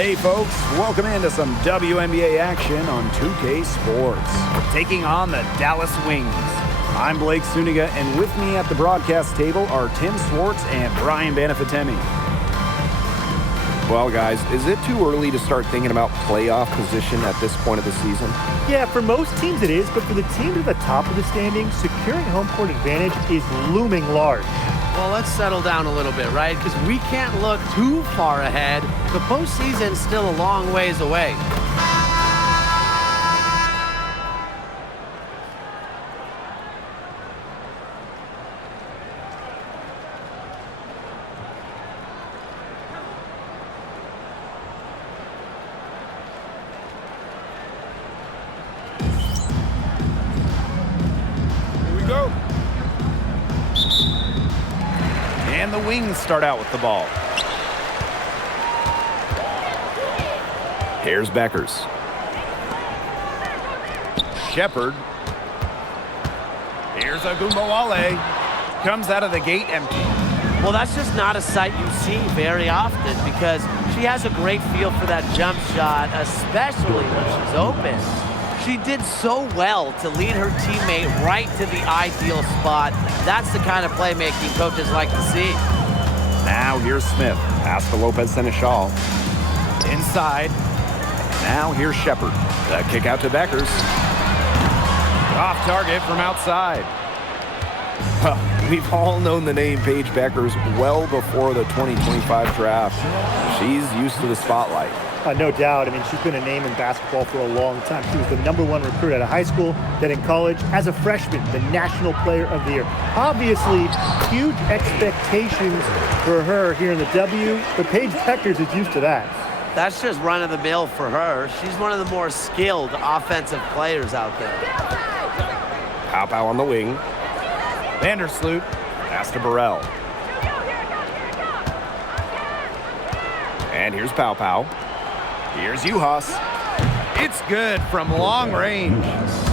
Hey folks, welcome into some WNBA action on 2K Sports. Taking on the Dallas Wings. I'm Blake Suniga, and with me at the broadcast table are Tim Swartz and Brian Banafitemi. Well, guys, is it too early to start thinking about playoff position at this point of the season? Yeah, for most teams it is, but for the teams at the top of the standings, securing home court advantage is looming large. Well, let's settle down a little bit, right? Because we can't look too far ahead. The postseason's still a long ways away. Here we go. And the Wings start out with the ball. Here's Beckers. Shepard. Here's Agumbawale. Comes out of the gate empty. Well, that's just not a sight you see very often because she has a great feel for that jump shot, especially when she's open. She did so well to lead her teammate right to the ideal spot. That's the kind of playmaking coaches like to see. Now here's Smith. Pass to Lopez Seneschal. Inside. Now here's Shepard. The kick out to Beckers. Off target from outside. We've all known the name Paige Beckers well before the 2025 draft. She's used to the spotlight. No doubt. I mean, she's been a name in basketball for a long time. She was the #1 recruit out of high school, then in college, as a freshman, the National Player of the Year. Obviously, huge expectations for her here in the W, but Paige Beckers is used to that. That's just run-of-the-mill for her. She's one of the more skilled offensive players out there. Pow on the wing. Vandersloot. Pass to Burrell. And here's Pow. Here's Uhas. It's good from long range.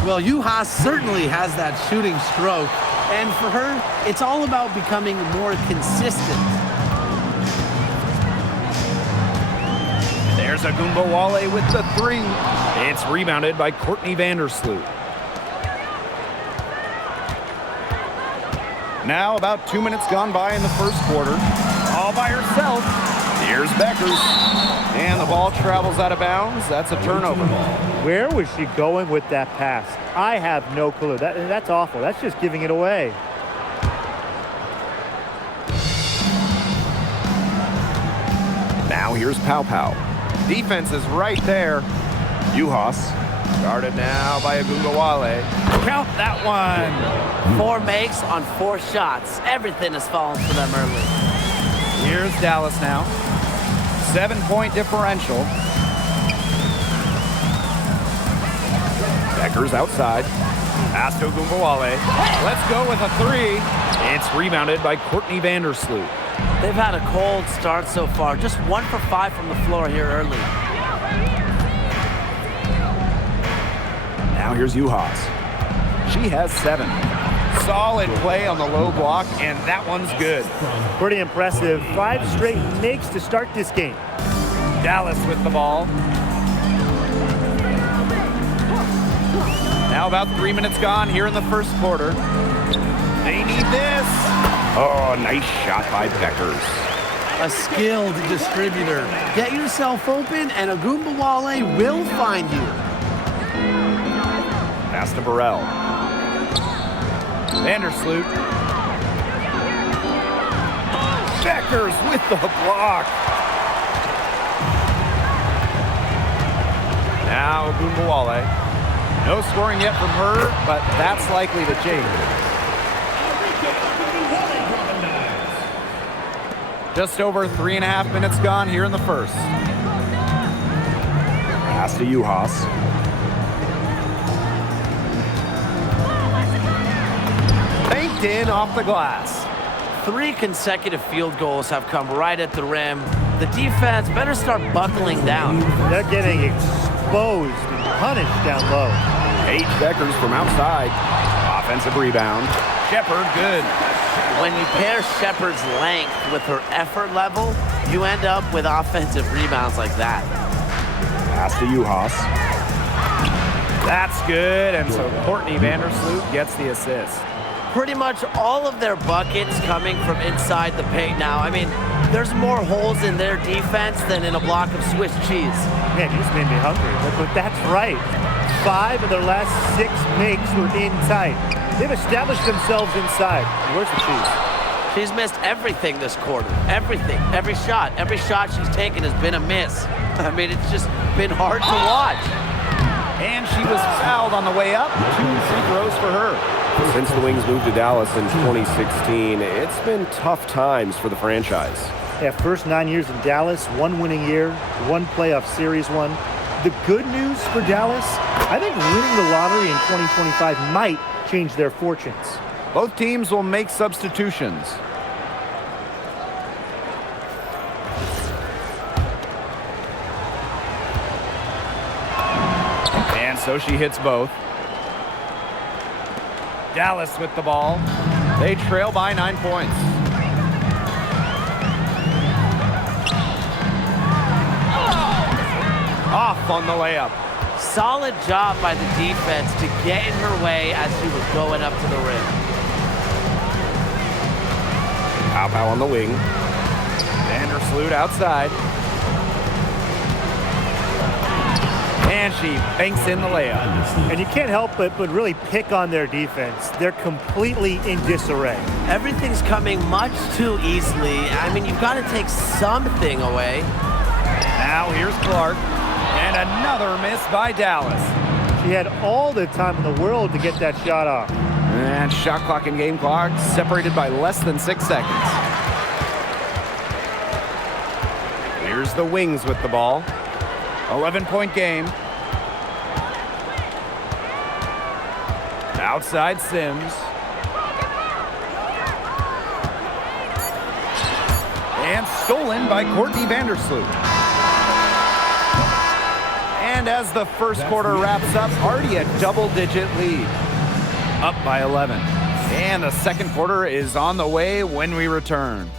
Well, Uhas certainly has that shooting stroke, and for her, it's all about becoming more consistent. There's Agumbawale with the three. It's rebounded by Courtney Vandersloot. Now about 2 minutes gone by in the first quarter. All by herself. Here's Beckers. And the ball travels out of bounds. That's a turnover ball. Where was she going with that pass? I have no clue. That's awful. That's just giving it away. Now here's Pow. Defense is right there. Uhas. Guarded now by Agumbawale. Count that one. 4 makes on 4 shots. Everything has fallen for them early. Here's Dallas now. 7-point differential. Beckers outside. Pass to Agumbawale. Let's go with a three. It's rebounded by Courtney Vandersloot. They've had a cold start so far. Just 1 for 5 from the floor here early. Now here's Uhas. She has 7. Solid play on the low block, and that one's good. Pretty impressive. 5 straight makes to start this game. Dallas with the ball. Now about 3 minutes gone here in the first quarter. They need this. Oh, nice shot by Beckers. A skilled distributor. Get yourself open, and Agumbawale will find you. Pass to Burrell. Vandersloot. Beckers with the block. Now Agumbawale. No scoring yet from her, but that's likely to change. Just over 3.5 minutes gone here in the first. Pass to Uhas. Banked in off the glass. 3 consecutive field goals have come right at the rim. The defense better start buckling down. They're getting exposed and punished down low. Paige Beckers from outside. Offensive rebound. Shepard, good. When you pair Shepard's length with her effort level, you end up with offensive rebounds like that. Pass to Juhas. That's good, and so Courtney Vandersloot gets the assist. Pretty much all of their buckets coming from inside the paint now. I mean, there's more holes in their defense than in a block of Swiss cheese. Man, you just made me hungry. But that's right. 5 of their last 6 makes were inside. They've established themselves inside. Where's the cheese? She's missed everything this quarter. Everything. Every shot she's taken has been a miss. I mean, it's just been hard to watch. And she was fouled on the way up. 2 free throws for her. Since the Wings moved to Dallas in 2016, it's been tough times for the franchise. Yeah, first 9 years in Dallas, 1 winning year, 1 playoff series won. The good news for Dallas, I think winning the lottery in 2025 might change their fortunes. Both teams will make substitutions. And so she hits both. Dallas with the ball. They trail by 9 points. Off on the layup. Solid job by the defense to get in her way as she was going up to the rim. Pow on the wing. Vandersloot outside. And she banks in the layup. And you can't help but really pick on their defense. They're completely in disarray. Everything's coming much too easily. I mean, you've got to take something away. Now here's Clark. And another miss by Dallas. She had all the time in the world to get that shot off. And shot clock and game clock separated by less than 6 seconds. Here's the Wings with the ball. 11-point game. Outside Sims. And stolen by Courtney Vandersloot. And as the first quarter wraps up, already a double-digit lead. Up by 11. And the second quarter is on the way when we return.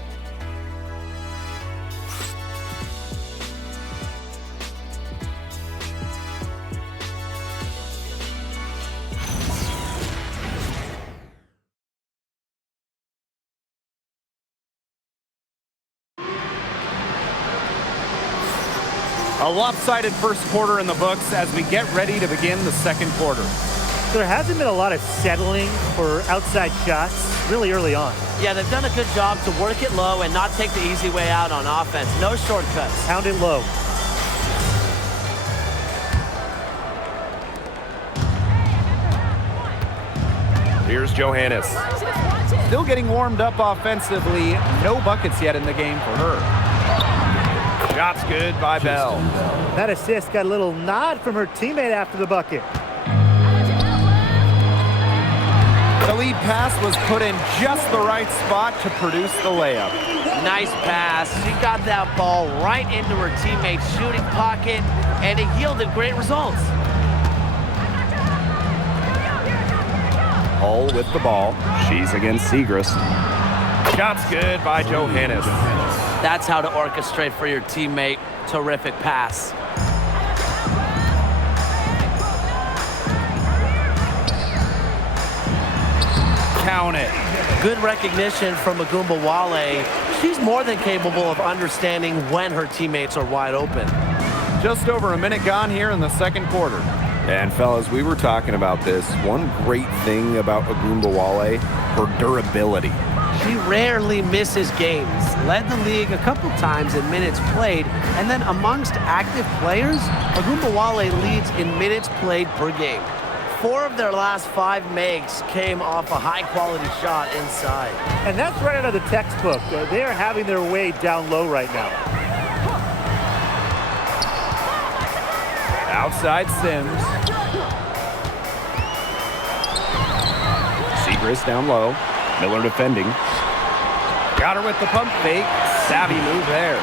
A lopsided first quarter in the books as we get ready to begin the second quarter. There hasn't been a lot of settling for outside shots really early on. Yeah, they've done a good job to work it low and not take the easy way out on offense. No shortcuts. Pound it low. Here's Johannes. Still getting warmed up offensively. No buckets yet in the game for her. Shots good by Bell. That assist got a little nod from her teammate after the bucket. The lead pass was put in just the right spot to produce the layup. Nice pass. She got that ball right into her teammate's shooting pocket, and it yielded great results. Hull with the ball. She's against Segrist. Shots good by Johannes. That's how to orchestrate for your teammate. Terrific pass. Count it. Good recognition from Agumbawale. She's more than capable of understanding when her teammates are wide open. Just over a minute gone here in the second quarter. And fellas, we were talking about this. One great thing about Agumbawale, her durability. She rarely misses games. Led the league a couple times in minutes played, and then amongst active players, Agumbawale leads in minutes played per game. 4 of their last 5 makes came off a high-quality shot inside. And that's right out of the textbook. They are having their way down low right now. Outside Sims. Segrist down low. Miller defending. Got her with the pump fake. Savvy move there.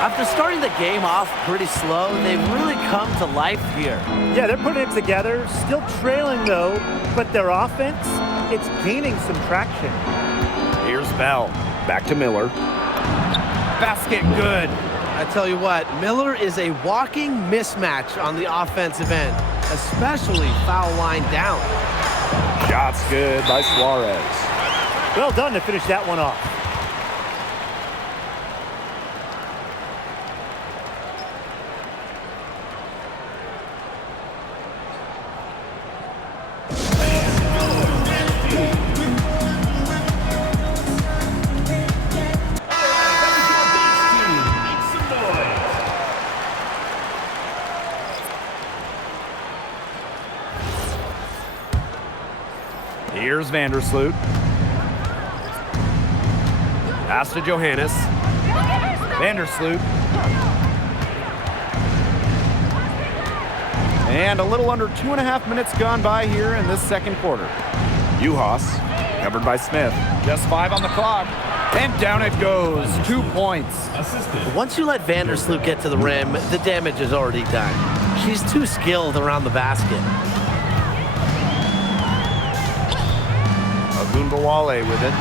After starting the game off pretty slow, they've really come to life here. Yeah, they're putting it together. Still trailing, though, but their offense, it's gaining some traction. Here's Bell. Back to Miller. Basket good. I tell you what, Miller is a walking mismatch on the offensive end, especially foul line down. Shots good by Suarez. Well done to finish that one off. Here's Vandersloot. Pass to Johannes. Vandersloot. And a little under 2.5 minutes gone by here in this second quarter. Juhas, covered by Smith. Just 5 on the clock. And down it goes. 2 points. Once you let Vandersloot get to the rim, the damage is already done. She's too skilled around the basket. Ogunbowale with it.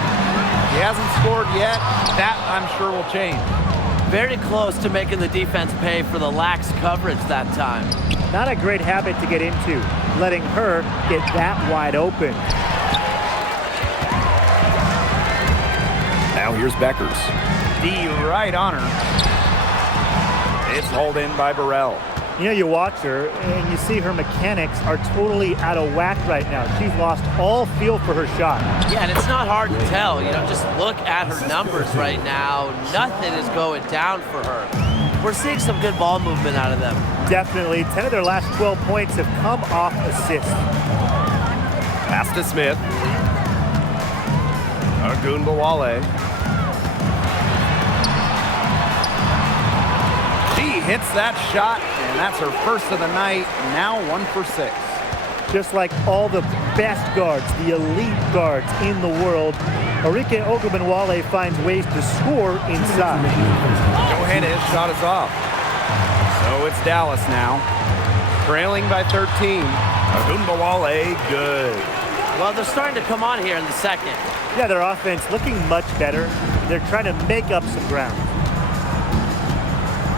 He hasn't scored yet. That, I'm sure, will change. Very close to making the defense pay for the lax coverage that time. Not a great habit to get into, letting her get that wide open. Now here's Beckers. D right on her. It's hauled in by Burrell. You know, you watch her and you see her mechanics are totally out of whack right now. She's lost all feel for her shot. Yeah, and it's not hard to tell. You know, just look at her numbers right now. Nothing is going down for her. We're seeing some good ball movement out of them. Definitely. 10 of their last 12 points have come off assists. Pass to Smith. Ogunbowale. She hits that shot, and that's her first of the night. Now 1 for 6. Just like all the best guards, the elite guards in the world, Arike Ogunbowale finds ways to score inside. Johannes shot is off. So it's Dallas now. Trailing by 13. Ogunbowale, good. Well, they're starting to come on here in the second. Yeah, their offense looking much better. They're trying to make up some ground.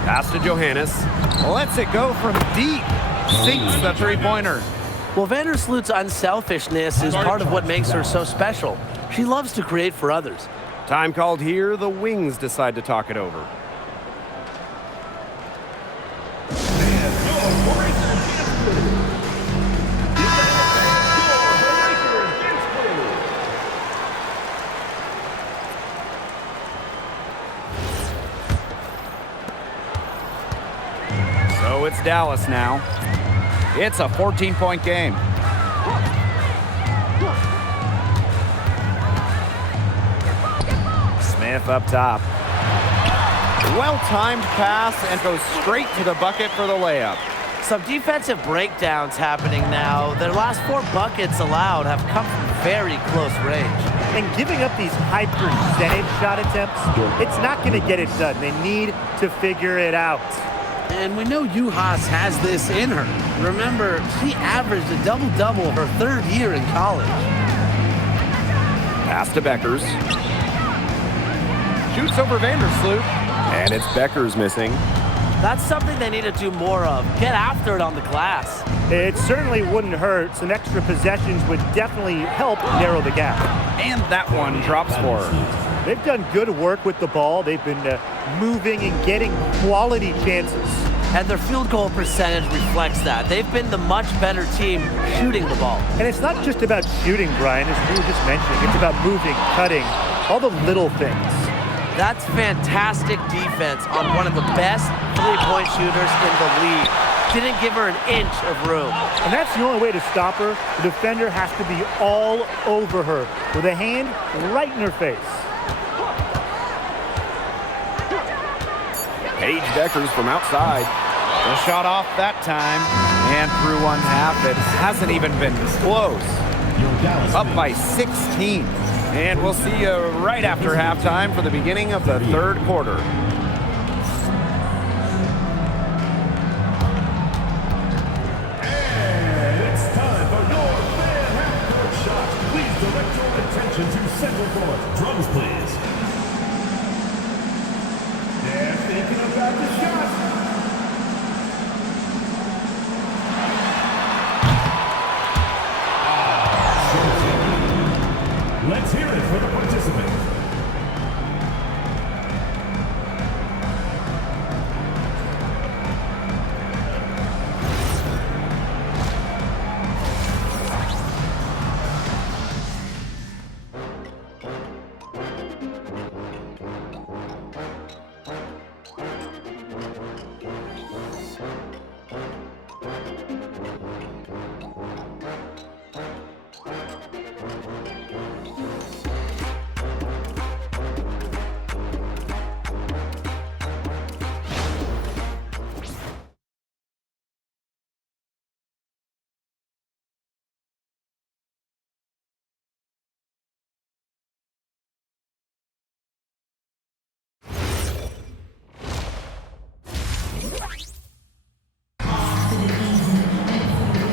Pass to Johannes. Lets it go from deep. Sinks the three-pointer. Well, Vandersloot's unselfishness is part of what makes her so special. She loves to create for others. Time called here. The Wings decide to talk it over. So it's Dallas now. It's a 14-point game. Smith up top. Well-timed pass and goes straight to the bucket for the layup. Some defensive breakdowns happening now. Their last 4 buckets allowed have come from very close range. And giving up these high percentage shot attempts, it's not going to get it done. They need to figure it out. And we know Juhas has this in her. Remember, she averaged a double-double her 3rd year in college. Pass to Beckers. Shoots over Vandersloot. And it's Beckers missing. That's something they need to do more of. Get after it on the glass. It certainly wouldn't hurt. Some extra possessions would definitely help narrow the gap. And that one drops for her. They've done good work with the ball. They've been moving and getting quality chances. And their field goal percentage reflects that. They've been the much better team shooting the ball. And it's not just about shooting, Brian, as we were just mentioning. It's about moving, cutting, all the little things. That's fantastic defense on one of the best three-point shooters in the league. Didn't give her an inch of room. And that's the only way to stop her. The defender has to be all over her with a hand right in her face. Paige Beckers from outside. The shot off that time. And through one half, it hasn't even been close. Up by 16. And we'll see you right after halftime for the beginning of the 3rd quarter. And it's time for your fan half-court shot. Please direct your attention to center support. Drums, please. They're thinking about the shot. Let's hear it for the participants.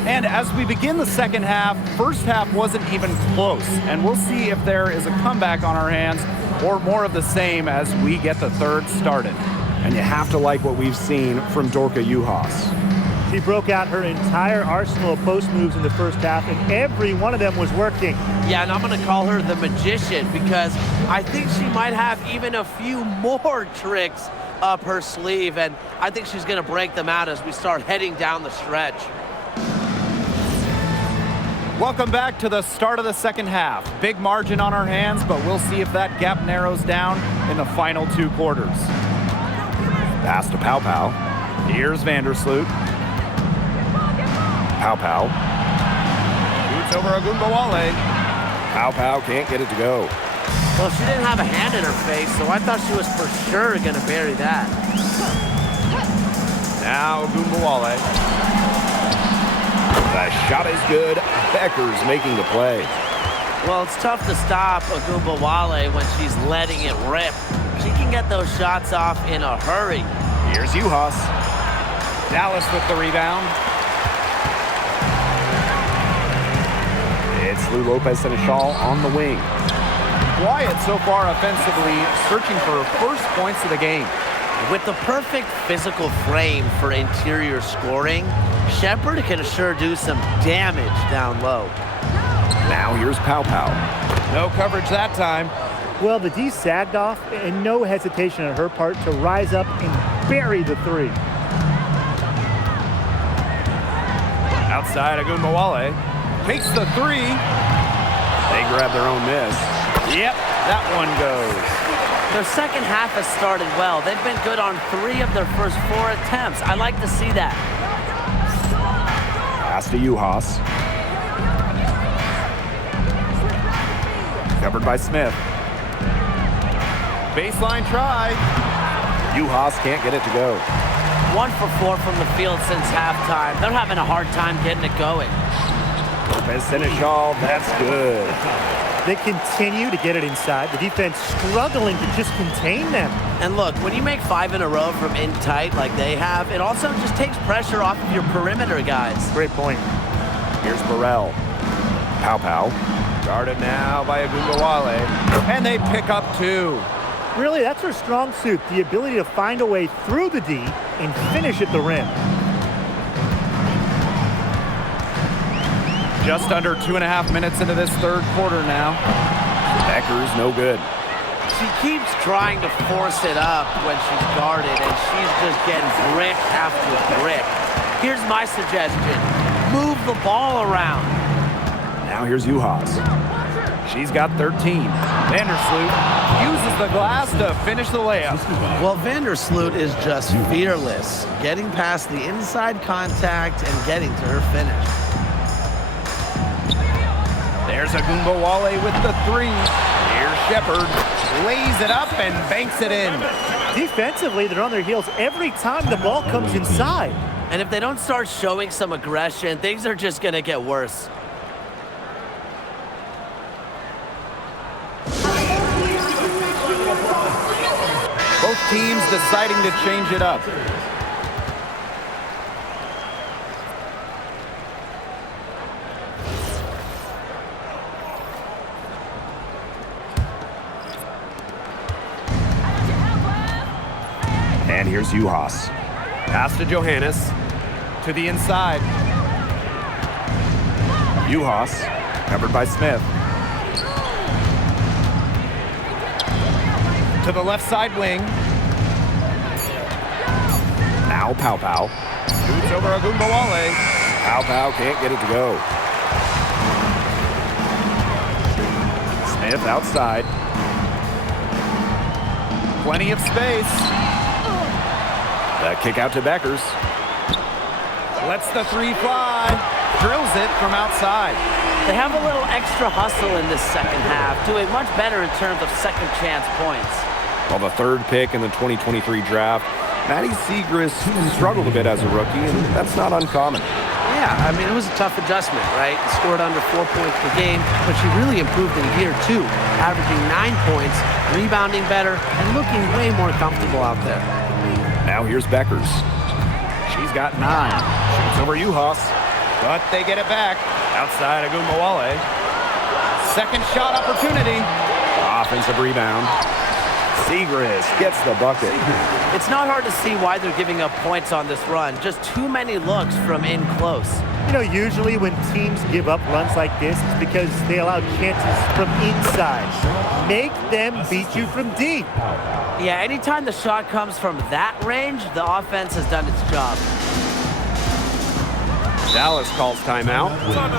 And as we begin the second half, first half wasn't even close. And we'll see if there is a comeback on our hands or more of the same as we get the third started. And you have to like what we've seen from Dorka Juhas. She broke out her entire arsenal of post moves in the first half, and every one of them was working. Yeah, and I'm going to call her the magician because I think she might have even a few more tricks up her sleeve, and I think she's going to break them out as we start heading down the stretch. Welcome back to the start of the second half. Big margin on our hands, but we'll see if that gap narrows down in the final two quarters. Pass to Pow Pow. Here's Vandersloot. Pow Pow. Shoots over Agumbawale. Pow Pow can't get it to go. Well, she didn't have a hand in her face, so I thought she was for sure going to bury that. Now Agumbawale. The shot is good. Becker's making the play. Well, it's tough to stop Agumbawale when she's letting it rip. She can get those shots off in a hurry. Here's Juhas. Dallas with the rebound. It's Lou Lopez Seneschal on the wing. Quiet so far offensively, searching for first points of the game. With the perfect physical frame for interior scoring, Shepherd can sure do some damage down low. Now here's Pow Pow. No coverage that time. Well, the D sagged off, and no hesitation on her part to rise up and bury the three. Outside, Agumbawale takes the three. They grab their own miss. Yep, that one goes. Their second half has started well. They've been good on 3 of their first 4 attempts. I like to see that. Pass to Juhas. Covered by Smith. Baseline try. Juhas can't get it to go. 1 for 4 from the field since halftime. They're having a hard time getting it going. Lopez Seneschal, that's good. They continue to get it inside. The defense struggling to just contain them. And look, when you make 5 in a row from in tight like they have, it also just takes pressure off of your perimeter guys. Great point. Here's Burrell. Pow Pow. Guarded now by Agumbawale. And they pick up 2. Really, that's her strong suit, the ability to find a way through the D and finish at the rim. Just under 2.5 minutes into this third quarter now. Becker's no good. She keeps trying to force it up when she's guarded, and she's just getting brick after brick. Here's my suggestion. Move the ball around. Now here's Juhas. She's got 13. Vandersloot uses the glass to finish the layup. Well, Vandersloot is just fearless, getting past the inside contact and getting to her finish. There's Agumbawale with the 3. Here's Shepherd. Lays it up and banks it in. Defensively, they're on their heels every time the ball comes inside. And if they don't start showing some aggression, things are just going to get worse. Both teams deciding to change it up. And here's Juhas. Pass to Johannes. To the inside. Juhas, covered by Smith. To the left side wing. Now Pau. Shoots over Agumbawale. Pau can't get it to go. Smith outside. Plenty of space. The kick out to Beckers. Lets the three fly. Drills it from outside. They have a little extra hustle in this second half, doing much better in terms of second chance points. Well, the third pick in the 2023 draft, Maddie Siegrist struggled a bit as a rookie, and that's not uncommon. Yeah, I mean, it was a tough adjustment, right? Scored under 4 points per game, but she really improved in year 2, averaging 9 points, rebounding better, and looking way more comfortable out there. Now here's Beckers. She's got 9. Shoots over Juhas, but they get it back. Outside Agumbawale. Second shot opportunity. Offensive rebound. Siegrist gets the bucket. It's not hard to see why they're giving up points on this run. Just too many looks from in close. You know, usually when teams give up runs like this, it's because they allow chances from inside. Make them beat you from deep. Yeah, anytime the shot comes from that range, the offense has done its job. Dallas calls timeout.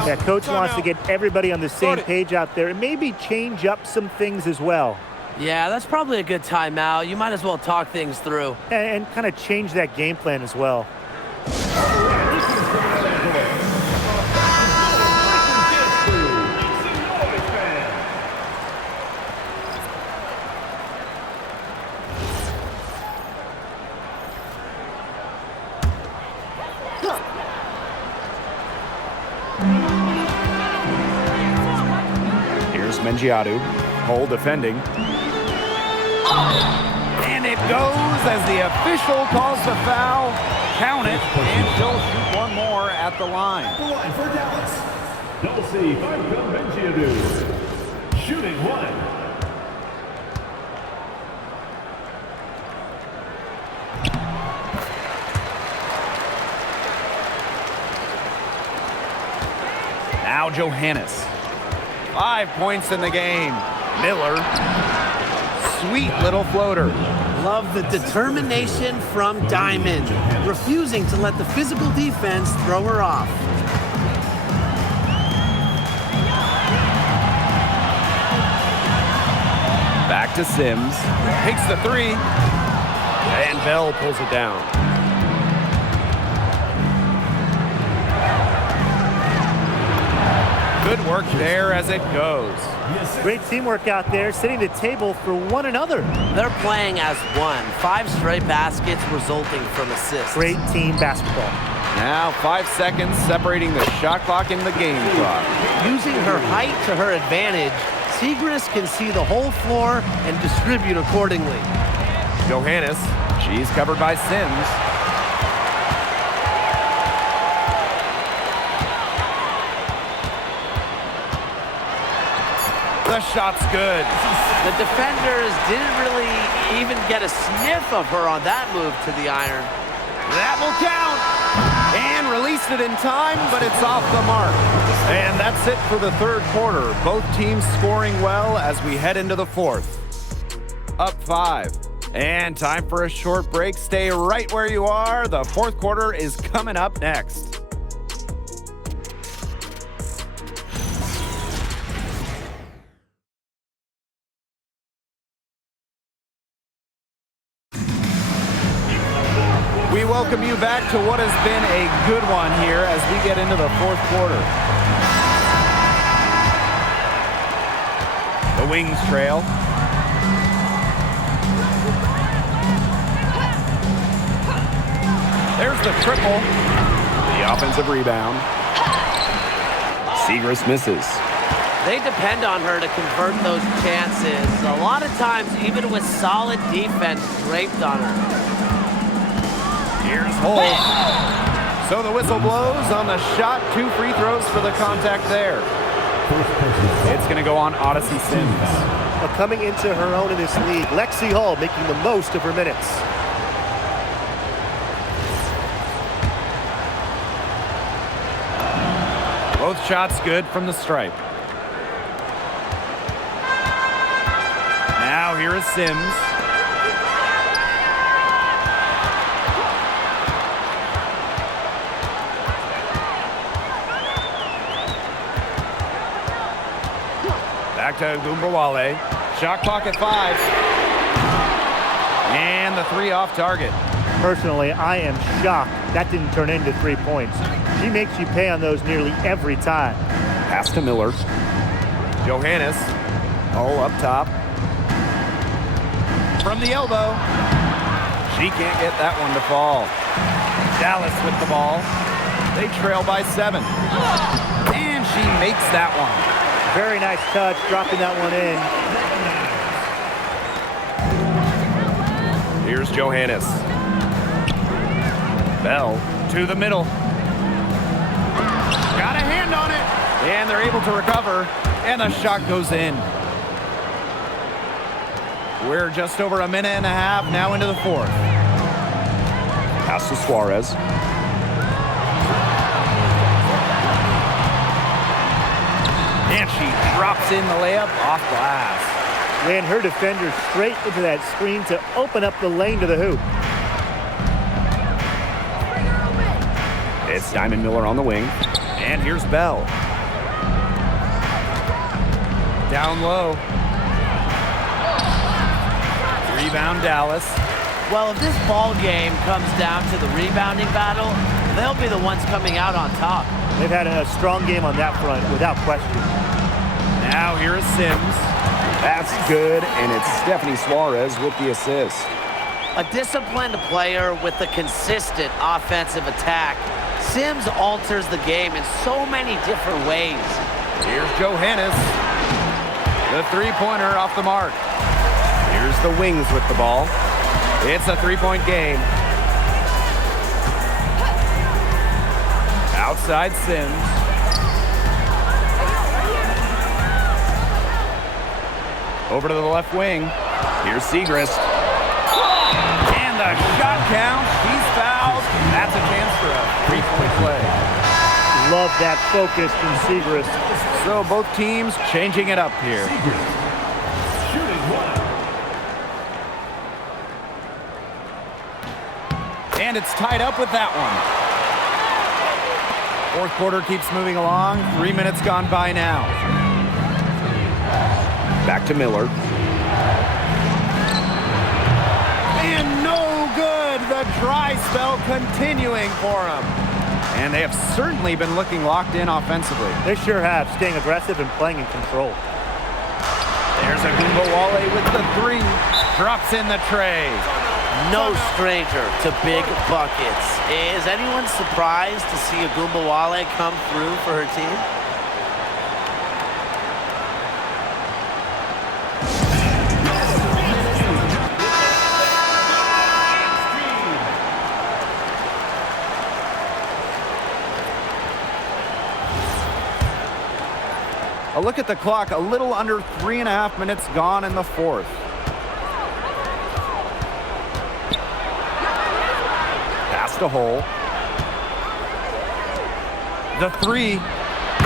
Yeah, coach wants to get everybody on the same page out there and maybe change up some things as well. Yeah, that's probably a good timeout. You might as well talk things through. And kind of change that game plan as well. Here's Mengiadu. Hole defending. And it goes as the official calls the foul. Count it, and she'll shoot one more at the line. The line for Dallas. Dulcie Benjiadu. Shooting 1. Now Johannes. 5 points in the game. Miller. Sweet little floater. Love the determination from Diamond, refusing to let the physical defense throw her off. Back to Sims. Takes the 3. And Bell pulls it down. Good work there as it goes. Great teamwork out there, setting the table for one another. They're playing as one. 5 straight baskets resulting from assists. Great team basketball. Now 5 seconds separating the shot clock and the game clock. Using her height to her advantage, Siegrist can see the whole floor and distribute accordingly. Johannes, she's covered by Sims. The shot's good. The defenders didn't really even get a sniff of her on that move to the iron. That will count. And released it in time, but it's off the mark. And that's it for the third quarter. Both teams scoring well as we head into the fourth. Up 5. And time for a short break. Stay right where you are. The fourth quarter is coming up next. We welcome you back to what has been a good one here as we get into the fourth quarter. The Wings trail. There's the triple. The offensive rebound. Siegrist misses. They depend on her to convert those chances. A lot of times, even with solid defense draped on her. Here's Holt. So the whistle blows on the shot. 2 free throws for the contact there. It's going to go on Odyssey Sims. Coming into her own in this league, Lexi Hall making the most of her minutes. Both shots good from the stripe. Now here is Sims. Back to Gumbawale. Shot clock at 5. And the 3 off target. Personally, I am shocked that didn't turn into 3 points. She makes you pay on those nearly every time. Pass to Miller. Johannes. Oh, up top. From the elbow. She can't get that one to fall. Dallas with the ball. They trail by 7. And she makes that one. Very nice touch, dropping that one in. Here's Johannes. Bell to the middle. Got a hand on it. And they're able to recover. And the shot goes in. We're just over a minute and a half now into the 4th. Pass to Suarez. And she drops in the layup off glass. Ran her defender straight into that screen to open up the lane to the hoop. It's Diamond Miller on the wing. And here's Bell. Down low. Rebound Dallas. Well, if this ball game comes down to the rebounding battle, they'll be the ones coming out on top. They've had a strong game on that front, without question. Now here is Sims. That's good, and it's Stephanie Suarez with the assist. A disciplined player with a consistent offensive attack. Sims alters the game in so many different ways. Here's Johannes. The three-pointer off the mark. Here's the Wings with the ball. It's a three-point game. Outside Sims. Over to the left wing. Here's Segrist. And the shot count. He's fouled. That's a chance for a three-point play. Love that focus from Segrist. So both teams changing it up here. Shooting 1. And it's tied up with that one. Fourth quarter keeps moving along. 3 minutes gone by now. Back to Miller. And no good. The dry spell continuing for them. And they have certainly been looking locked in offensively. They sure have, staying aggressive and playing in control. There's a Gumbawale with the 3. Drops in the tray. No stranger to big buckets. Is anyone surprised to see a Gumbawale come through for her team? A look at the clock, a little under 3.5 minutes gone in the 4th. Pass to Hole. The 3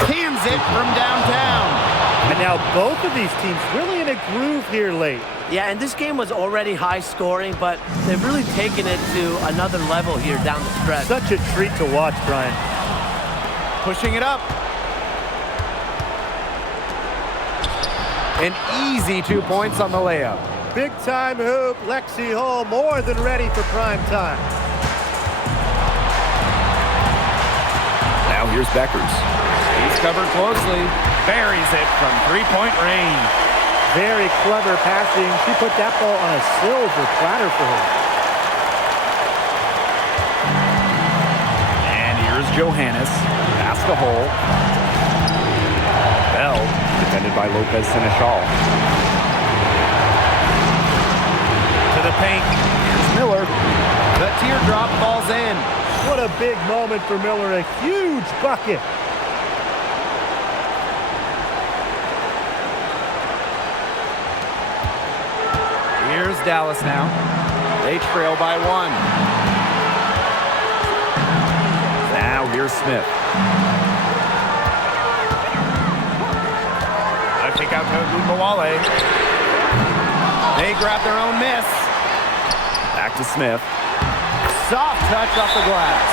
cans it from downtown. And now both of these teams really in a groove here late. Yeah, and this game was already high scoring, but they've really taken it to another level here down the stretch. Such a treat to watch, Brian. Pushing it up. An easy 2 points on the layup. Big time hoop, Lexi Hull more than ready for prime time. Now here's Beckers. He's covered closely. Buries it from three-point range. Very clever passing. She put that ball on a silver platter for her. And here's Johannes. Pass to Hole. Bell, defended by Lopez Seneschal. To the paint. Here's Miller. The teardrop falls in. What a big moment for Miller. A huge bucket. Here's Dallas now. They trail by 1. Now here's Smith. out to Ogunbowale. They grab their own miss. Back to Smith. Soft touch off the glass.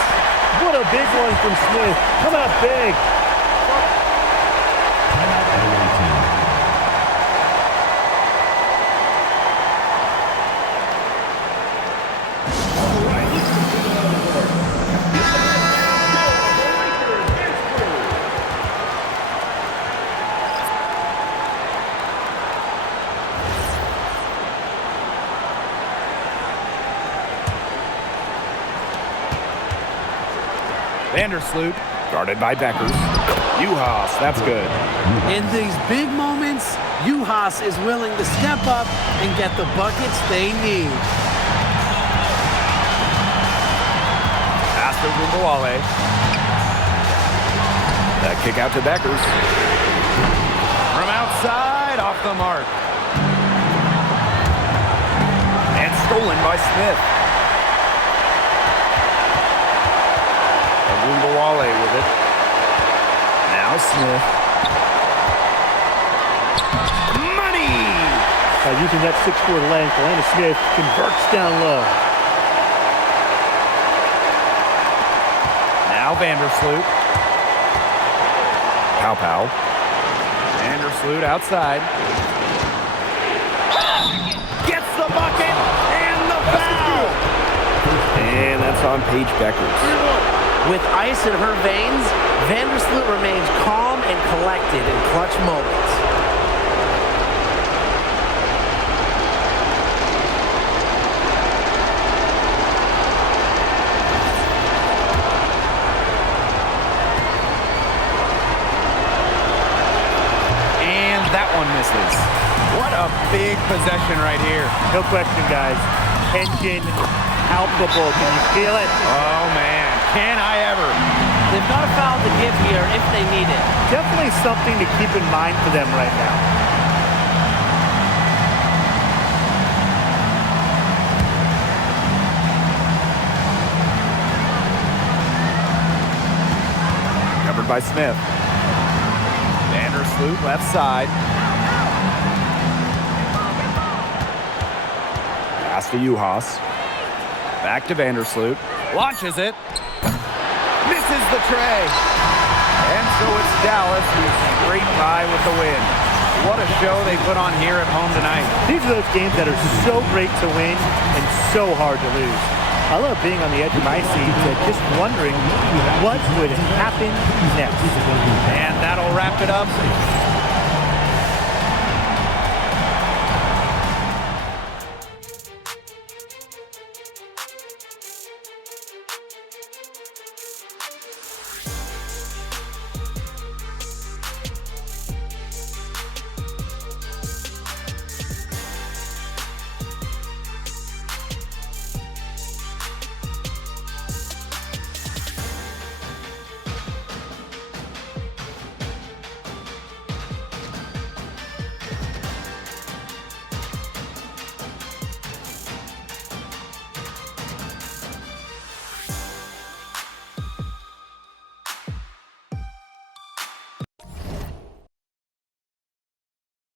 What a big one from Smith. Come out big. Vandersloot, guarded by Beckers. Uhas, that's good. In these big moments, Uhas is willing to step up and get the buckets they need. Pass to Ogunbowale. That kick out to Beckers. From outside, off the mark. And stolen by Smith. Ogunbowale with it. Now Smith. Money! By using that 6'4" length, Atlanta Smith converts down low. Now Vandersloot. Pow. Vandersloot outside. Gets the bucket and the foul! And that's on Paige Beckers. With ice in her veins, Vandersloot remains calm and collected in clutch moments. And that one misses. What a big possession right here. No question, guys. Tension palpable. Can you feel it? Oh, man. Can I ever? They've got a foul to give here if they need it. Definitely something to keep in mind for them right now. Covered by Smith. Vandersloot left side. Pass to Uhas. Back to Vandersloot. Launches it. Misses the tray. And so it's Dallas who's straight by with the win. What a show they put on here at home tonight. These are those games that are so great to win and so hard to lose. I love being on the edge of my seat, just wondering what would happen next. And that'll wrap it up.